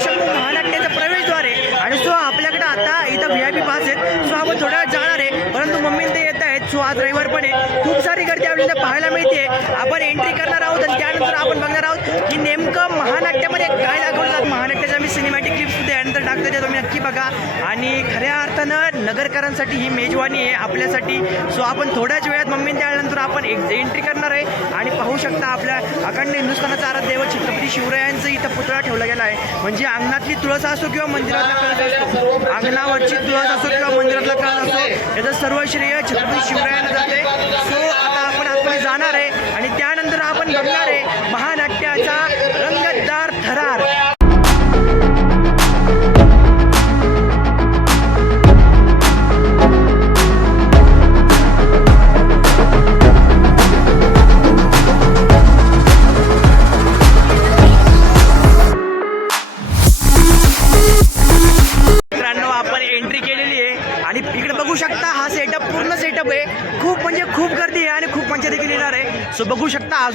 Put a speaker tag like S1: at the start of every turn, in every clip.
S1: हे महानाट्याचं प्रवेशद्वार आहे आणि सो आपल्याकडे आता इथं व्ही आय पी पास आहेत. सो आपण थोड्या जाणार आहे. परंतु मम्मी ते येत आहेत. सो आज रविवार पण आहे. खूप सारी गर्दी आपल्याला पाहायला मिळते आपण एंट्री कर त्यानंतर आपण बघणार आहोत की नेमकं महानाट्यामध्ये काय दाखवलं जात? महानाट्याच्या आम्ही सिनेमॅटिक क्लिप्स त्यानंतर टाकतो ते तुम्ही नक्की बघा. आणि खऱ्या अर्थानं नगरकरांसाठी ही मेजवानी आहे आपल्यासाठी. सो आपण थोड्याच वेळात मम्मी त्यानंतर आल्यानंतर आपण एक एंट्री करणार आहे. आणि पाहू शकता आपल्या अखंड हिंदुस्थानाचा आराध्यव छत्रपती शिवरायांचं इथं पुतळा ठेवला गेला आहे. म्हणजे अंगणातली तुळस असो किंवा मंदिरातला कळस असतो अंगणावरची तुळस असो किंवा मंदिरातला कळस असो याचं सर्व श्रेय छत्रपती शिवरायांना जाते. सो आता आपण आतमध्ये जाणार आहे. आणि त्यानंतर आपण आहे महानाट्याचा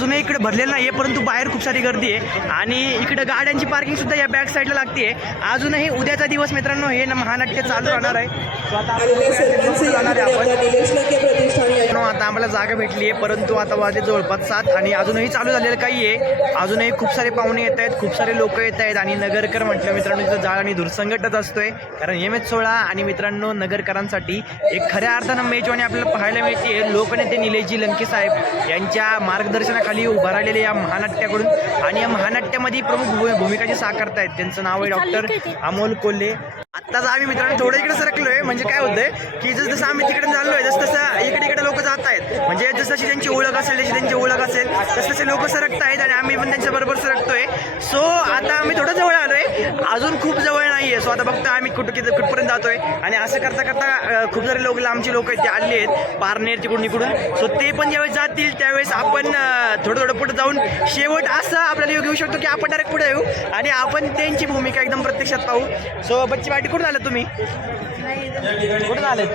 S1: अजूनही इकडे भरलेलं नाही आहे परंतु बाहेर खूप सारी गर्दी आहे. आणि इकडं गाड्यांची पार्किंग सुद्धा या बॅक साईडला लागते अजूनही उद्याचा दिवस मित्रांनो हे ना महानाट्य चालू राहणार आहे. आपण मित्रांनो, आता आम्हाला जागा भेटली आहे परंतु आता वाजले जवळपास सात आणि अजूनही चालू झालेलं काही आहे अजूनही खूप सारे पाहुणे येत आहेत खूप सारे लोक येत आहेत आणि नगरकर म्हटलं मित्रांनो इथं जाळ आणि धुरसंगटच असतोय. कारण एम एच सोळा आणि मित्रांनो नगरकरांसाठी एक खऱ्या अर्थानं मेजवानी आपल्याला पाहायला मिळते लोकनेते निलेशजी लंके साहेब यांच्या मार्गदर्शनाखाली उभा राहिलेल्या या महानाट्याकडून आणि या महानाट्यामध्ये प्रमुख भूमिका जी साकारतायत त्यांचं नाव आहे डॉक्टर अमोल कोल्हे. आत्ताच आम्ही मित्रांनो थोडं इकडे सरकलोय. म्हणजे काय होतंय की जसं जसं आम्ही तिकडे चाललोय जसं तसं इकडे इकडे लोक जात आहेत म्हणजे जसं त्यांची ओळख असेल जशी त्यांची ओळख असेल तसं तसे लोक सरकत आहेत आणि आम्ही पण त्यांच्या बरोबर सरकतोय. सो आता आम्ही थोडं जवळ आलोय. अजून खूप जवळ नाहीये. सो आता बघतो आम्ही कुठं किती कुठपर्यंत जातोय? आणि असं करता करता खूप सारे लोक लांबचे लोक आहेत ते आले आहेत पारनेर तिकडून इकडून सो ते पण ज्यावेळेस जातील त्यावेळेस आपण थोडं थोडं पुढे जाऊन शेवट असं आपल्याला योग घेऊ शकतो की आपण डायरेक्ट पुढे येऊ आणि आपण त्यांची भूमिका एकदम प्रत्यक्षात पाहू. सो बच्ची पाटी कुठून आलं तुम्ही? कुठून आलेत?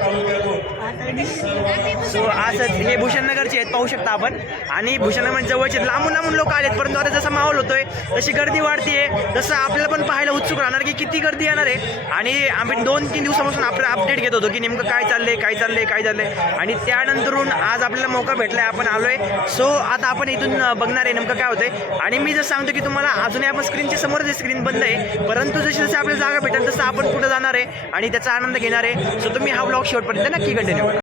S1: सो असं हे भूषणनगरचे आहेत पाहू शकता आपण. आणि भूषणनगर जवळचे लांबून लांबून लोक आलेत परंतु आता जसा माहोल होतोय तशी गर्दी वाढतीये. जसं आपल्याला पण पाहायला उत्सुक राहणार की किती गर्दी येणार आहे. आणि आम्ही दोन तीन दिवसापासून आपल्याला अपडेट घेत होतो की नेमकं काय चाललंय काय चाललंय काय चाललंय. आणि त्यानंतरून आज आपल्याला मौका भेटलाय आपण आलोय. सो आता आपण इथून बघणार आहे नेमकं काय होतंय. आणि मी जसं सांगतो की तुम्हाला अजूनही आपण स्क्रीनच्या समोरच स्क्रीन बंद आहे. परंतु जशी जशी आपल्याला जागा भेटेल तसं आपण पुढे जाणार आहे आणि त्याचा आनंद घेणार आहे. सो तुम्ही हा ब्लॉग शेवटपर्यंत नक्की कंटिन्यू करा.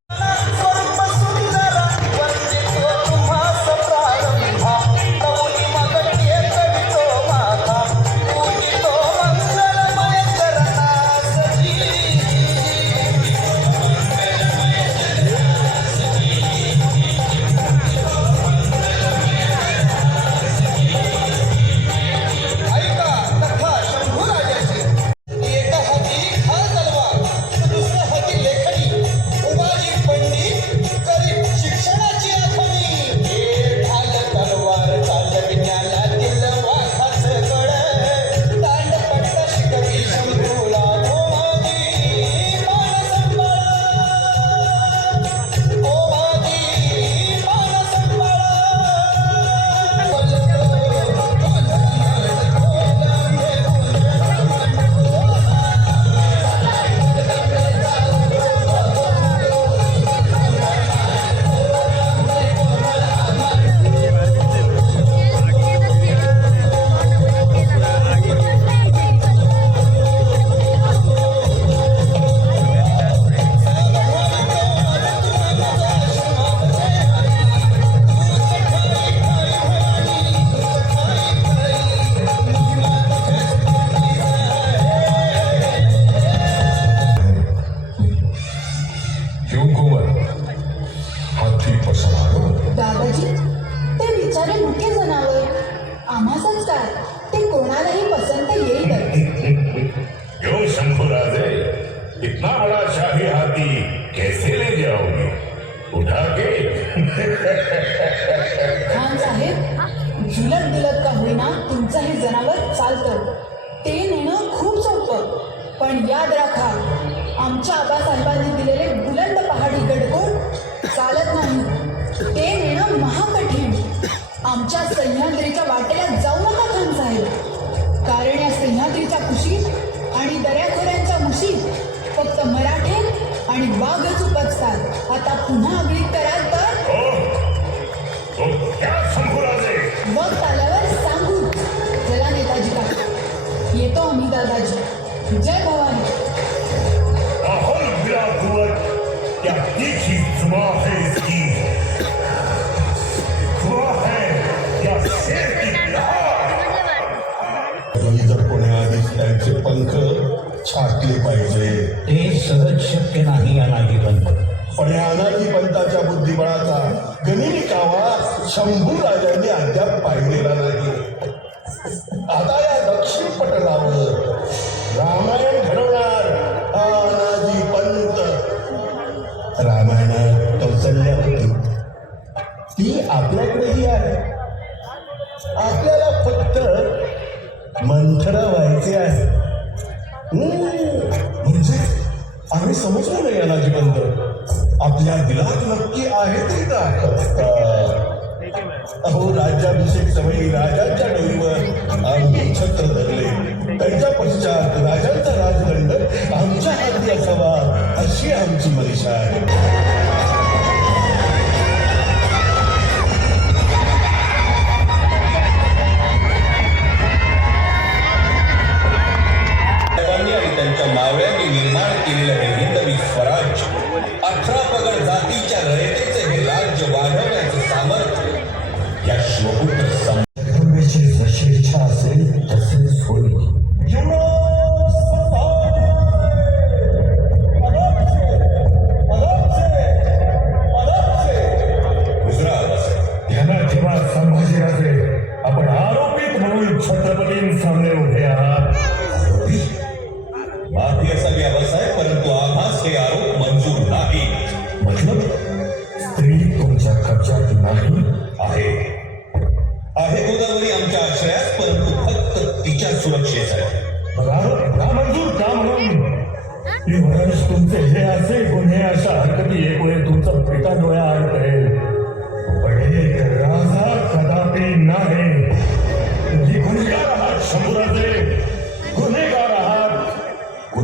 S2: आणि वाघच उपजतात आता पुन्हा आगळीत कराल तर?
S3: तो क्या शंभूराजे
S2: वक्त आल्यावर सांगू. चला नेताजी का येतो आम्ही दादाजी. जय भवानी.
S3: है है
S4: जर त्यांचे पंख छाटले पाहिजे.
S5: ते सहज शक्य नाही या पंत
S4: पण या अनादी पंताच्या बुद्धिबळाचा गनिमी कावा शंभू राजांनी अद्याप पाहिलेला नाही. आता या दक्षिण पटलावर रामायण घडवणार हा अनादी पंत रामायणात कौशल्य होती. ती आपल्याकडेही आहे. आपल्याला फक्त मंथर व्हायचे आहे म्हणजे आम्ही समजलो नाही याला जिवंत. आपल्या दिलात नक्की आहे ते अहो राज्याभिषेक समयी राजांच्या डोईवर आम्ही छत्र धरले. त्यांच्या पश्चात राजांचा राजदंड आमच्या हाती असावा अशी आमची मनीषा आहे.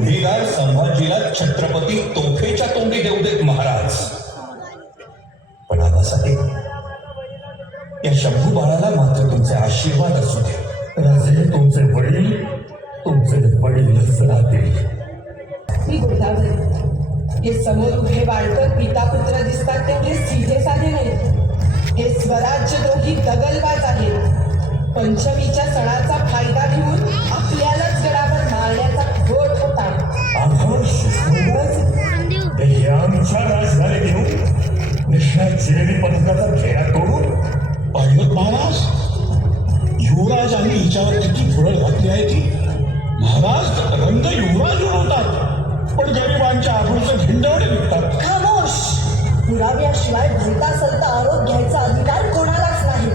S3: गुन्हेगार
S6: संभाजीला छत्रपती तोफेच्या तोंडी देऊ देत महाराज. पण आबासाहेब या शंभू बाळाला मात्र तुमचे आशीर्वाद असू दे.
S3: राजे तुमचे वडील तुमचे वडीलच राहतील.
S7: मी गोदावरी हे समोर उभे बाळकं पिता पुत्र दिसतात तेवढे सीधे साधे नाहीत. हे स्वराज्य दोघी दगलबाज आहेत. पंचमीच्या सणाचा
S3: सैन्याचा घेरा तोडून
S4: पाहिलं महाराज युवराज आणि हिच्यावर किती फुरळ घातली आहे ती. महाराज रंग युवराज उडवतात पण गरिबांच्या आभूळचं भिंडवडे निघतात.
S2: खामोश! पुराव्याशिवाय भलता सलता आरोप घ्यायचा अधिकार कोणालाच नाही.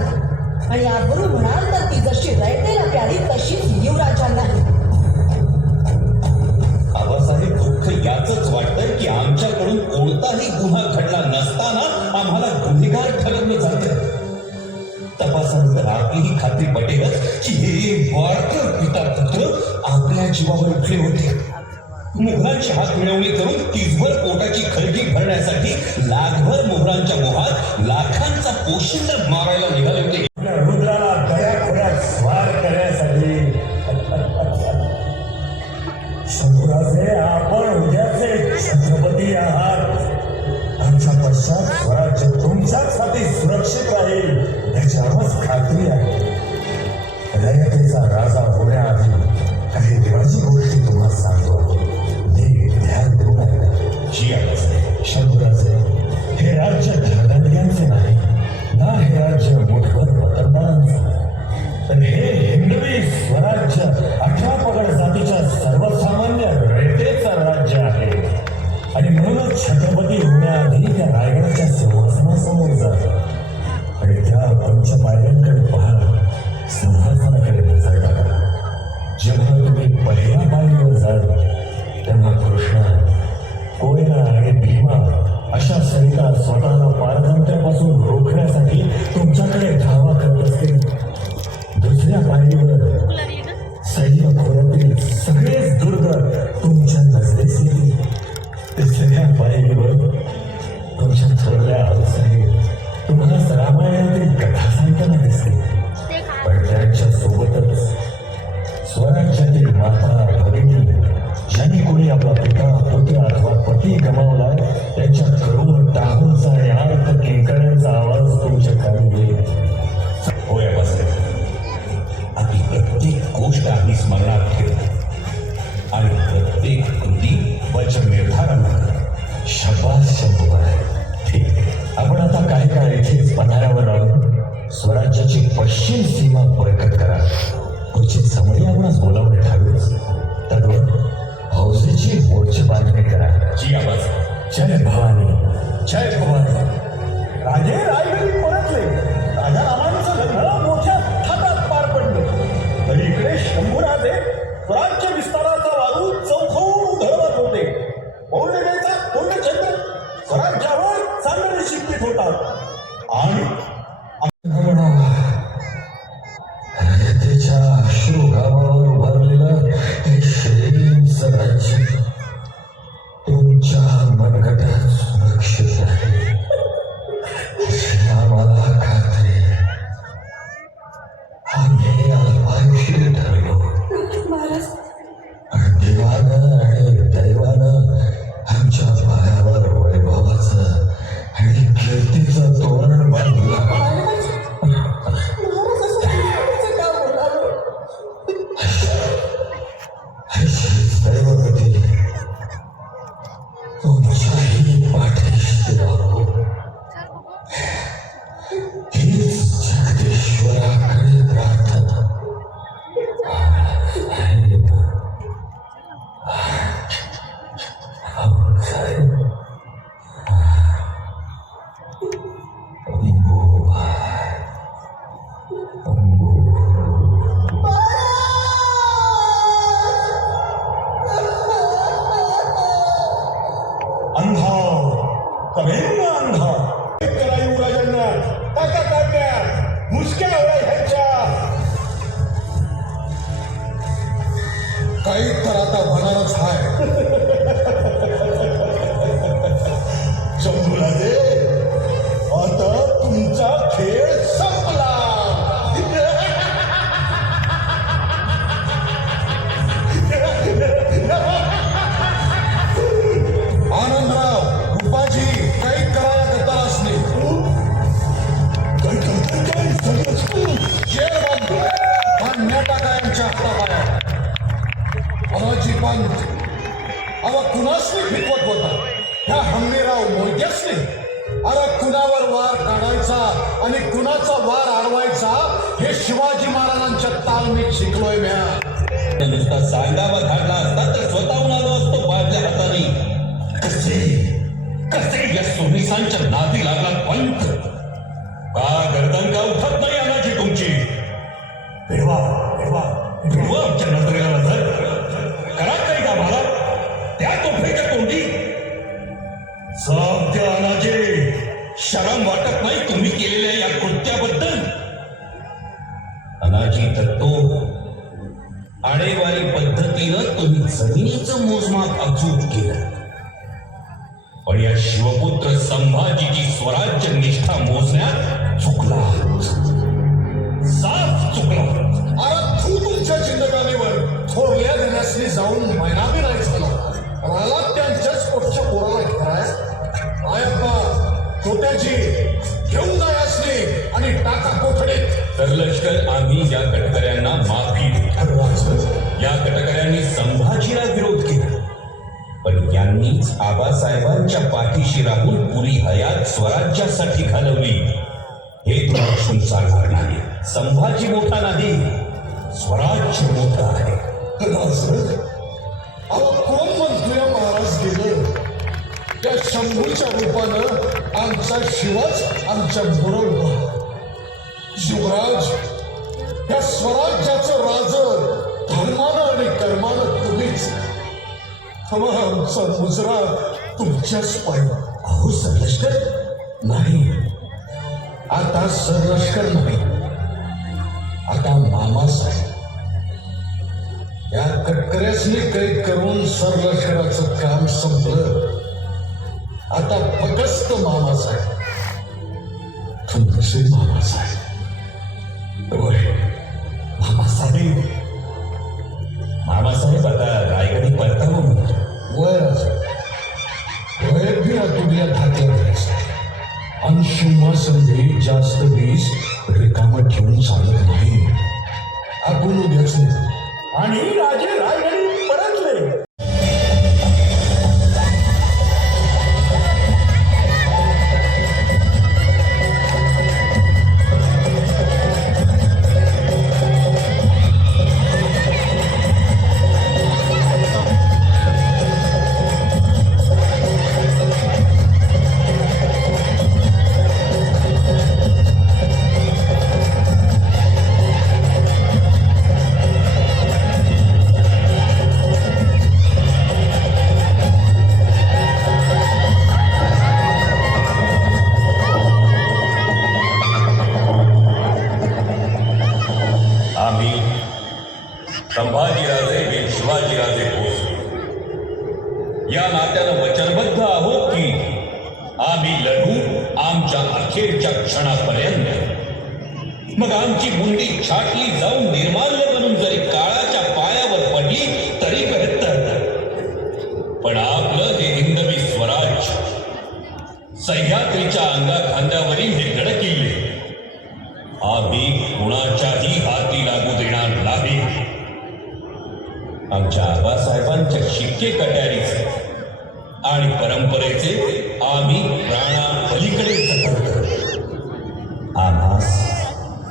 S2: आणि आबरू म्हणाल तर ती जशी रयतेला प्यारी तशीच
S6: तपासानंतर आपली ही खात्री पटेलच की हे बाळकर पिता पुत्र आपल्या जीवावर उठले होते. मुघलांची हात मिळवणी करून तीसभर पोटाची खळगी भरण्यासाठी लाखभर मोहरांच्या मोहात लाखांचा पोशिंदा मारायला निघाले होते. स्वतःला पारतंत्र्यापासून रोखण्यासाठी तुमच्याकडे धावा करत असते. दुसऱ्या पायरीवर सैन्य खोऱ्यातील सगळेच दुर्ग तुमच्या नजरेस येतील. तिसऱ्या पायरीवर तुमच्या थोरल्या आऊसाहेब तुम्हाला रामायणातील कथा सांगताना दिसते. पण त्यांच्या सोबतच स्वराज्यातील माता भगिनी ज्यांनी कोणी आपला पिता पुत्र अथवा पती गमावला त्यांच्या करोड टाहूंचा आणि आर्त किंकण्यांचा आवाज तुमच्या कानी येईल
S4: होय बाबासाहेब आपली प्रत्येक गोष्ट आम्ही स्मरणात ठेवतो आणि प्रत्येक कृती वचन निर्धारानं
S6: शबास शंभूबाई ठीक. आहे. आपण आता काही काळ इथेच पन्हाळ्यावर राहून स्वराज्याची पश्चिम सीमा बळकट करा. पुढची समयी आपणास बोलावणे ठरवेच तद्वत हौसेची मोर्चे बांधणी करा.
S4: जी आबासाहेब
S6: जय भवानी। जय भवानी।
S8: राजे रायगडी परतले. राजा रामांचं लग्न मोठ्या थाटात पार पडलं. तरी इकडे शंभूराजे
S4: आपली हयात स्वराज्यासाठी घालवली. हे तुम्हाला चालणार नाही. संभाजी मोठा नाही. स्वराज्य मोठा आहे.
S8: अहो कोण म्हणतोय महाराज गेले? त्या शंभूच्या रूपानं आमचा शिवच आमच्या बरोबर शिवराज त्या स्वराज्याचं राज धर्मानं आणि कर्मानं तुम्हीच. हवा आमचा मुजरा तुमच्याच पाहिजे अहो सरलष्कर? नाही. आता सरलष्कर नाही. आता मामासाहेब. या कटकऱ्यासनी कैद करून सरलष्कराचं काम संपलं. आता फकस्त मामासाहेब. तुमचे मामासाहेब. होय. संधी जास्त वीस रिकामा ठेवून चालत नाही. आपण उद्याच. आणि राजे रायगडी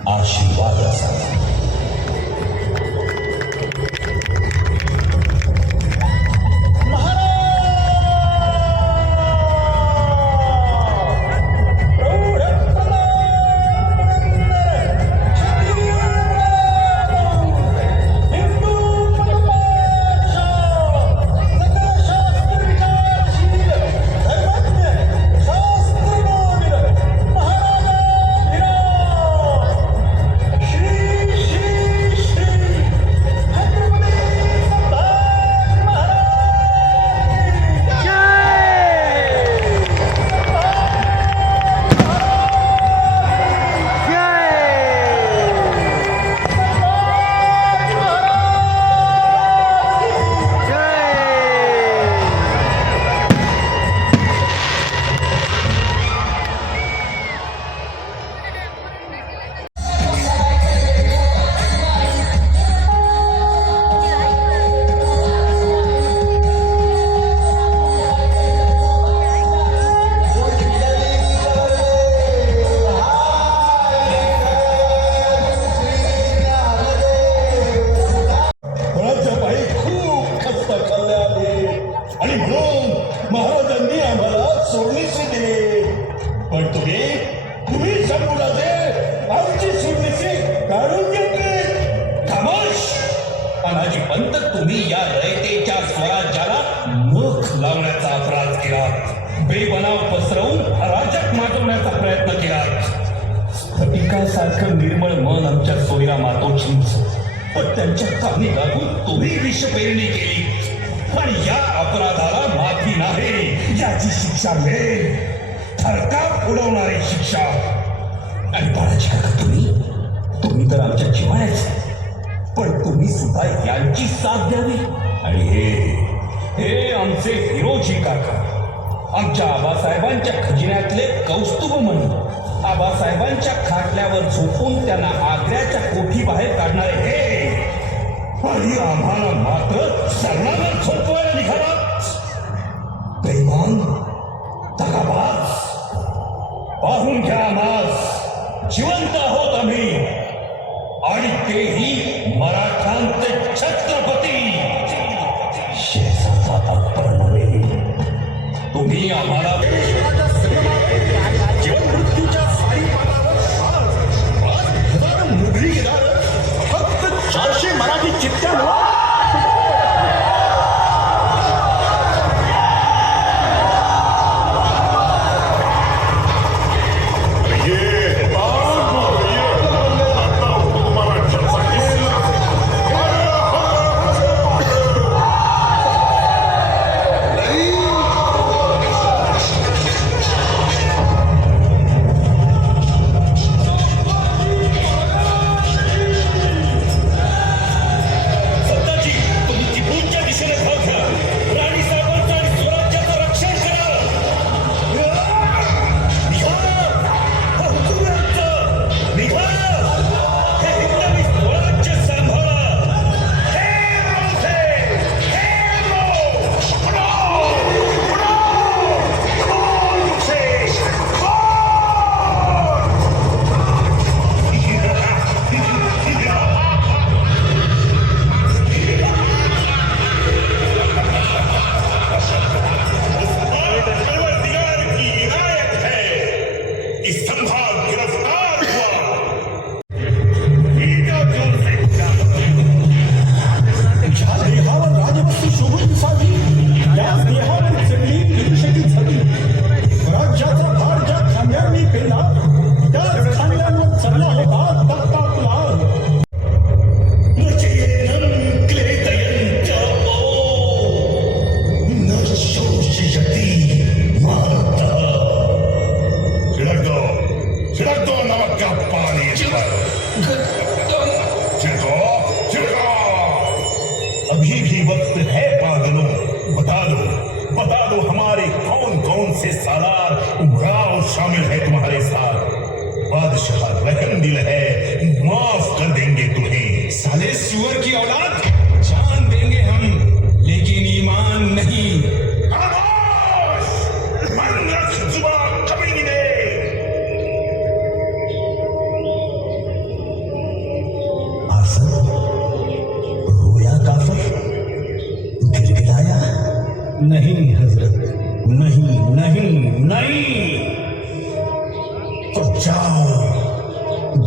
S4: आशीर्वाद स्फटिकासारखं निर्मळ मन आमच्या सोयरा मातोश्रींच पण त्यांच्या कामी लागून तुम्ही विषपेरणी केली. पण या अपराधाला माफी नाही याची शिक्षा मिळेल. थरकाप उडवणारी शिक्षा. आणि बाळाची काका तुम्ही? तुम्ही तर आमच्या जिव्हाळ्याचे. पण तुम्ही सुद्धा यांची साथ द्यावी. आणि हे हे आमचे हिरोजी काका आमच्या आबासाहेबांच्या खजिन्यातले कौस्तुभ म्हणून आबासाहेबांच्या खाटल्यावर झोपून त्यांना आग्र्याच्या कोठी बाहेर काढणारे हे. आणि आम्हाला मात्र सरणावर झोपवायला निघाला बेमान पाहून घ्या आम्हास. जिवंत आहोत आम्ही. आणि तेही मराठांचे छत्रपती. शेजाचा तुम्ही आम्हाला
S9: नहीं
S10: हज़रत, नहीं नहीं नहीं। तो जाओ,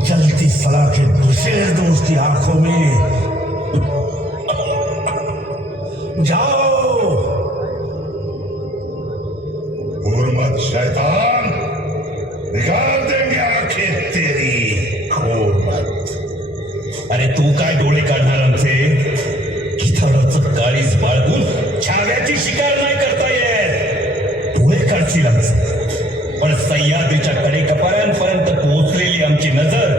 S10: जल्दी सलाह के शेर दो उसकी आँखों में। जाओ।
S6: हुर्मत शैतान, निकाल देंगे आँखें तेरी खोल मत
S4: अरे तू काय डोळे काढणार सह्याद्रीच्या कडेकपाऱ्यांपर्यंत पोहोचलेली आमची नजर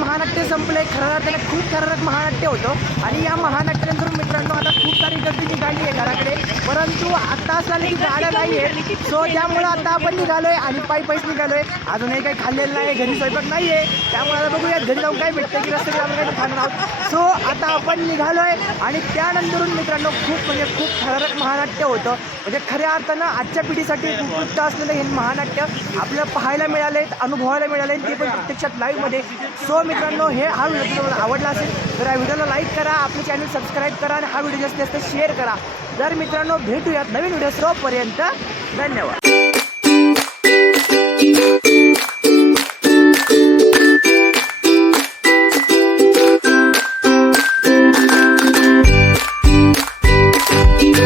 S1: महानाट्य संपले खरं त्याला खूप थरारक महानाट्य होतं. आणि या महानाट्यानंतर मित्रांनो आता खूप सारी गर्दी निघाली आहे घराकडे. परंतु आता असं झालं की गाड्या नाही आहे सो त्यामुळं आता आपण निघालोय आणि पायी पायीच निघालोय. अजूनही काही खाल्लेलं नाही घरी स्वयंपाक नाही आहे त्यामुळे आता बघूया घरी जाऊन काय भेटतं की रस्त्यावर आपण काही खाणार आहोत. सो आता आपण निघालोय आणि त्यानंतरून मित्रांनो खूप म्हणजे खूप थरारक महानाट्य होतं. म्हणजे खऱ्या अर्थानं आजच्या पिढीसाठी खूप उपयुक्त असलेलं हे महानाट्य आपल्याला पाहायला मिळाले अनुभवायला मिळाले ते पण प्रत्यक्षात लाईव्हमध्ये सो मित्रांनो हे हा व्हिडिओ तुम्हाला आवडला असेल तर या व्हिडिओला लाईक करा आपले चॅनल सबस्क्राईब करा आणि हा व्हिडिओ जास्तीत जास्त शेअर करा. तर मित्रांनो भेटूयात नवीन व्हिडिओ सर्वपर्यंत धन्यवाद.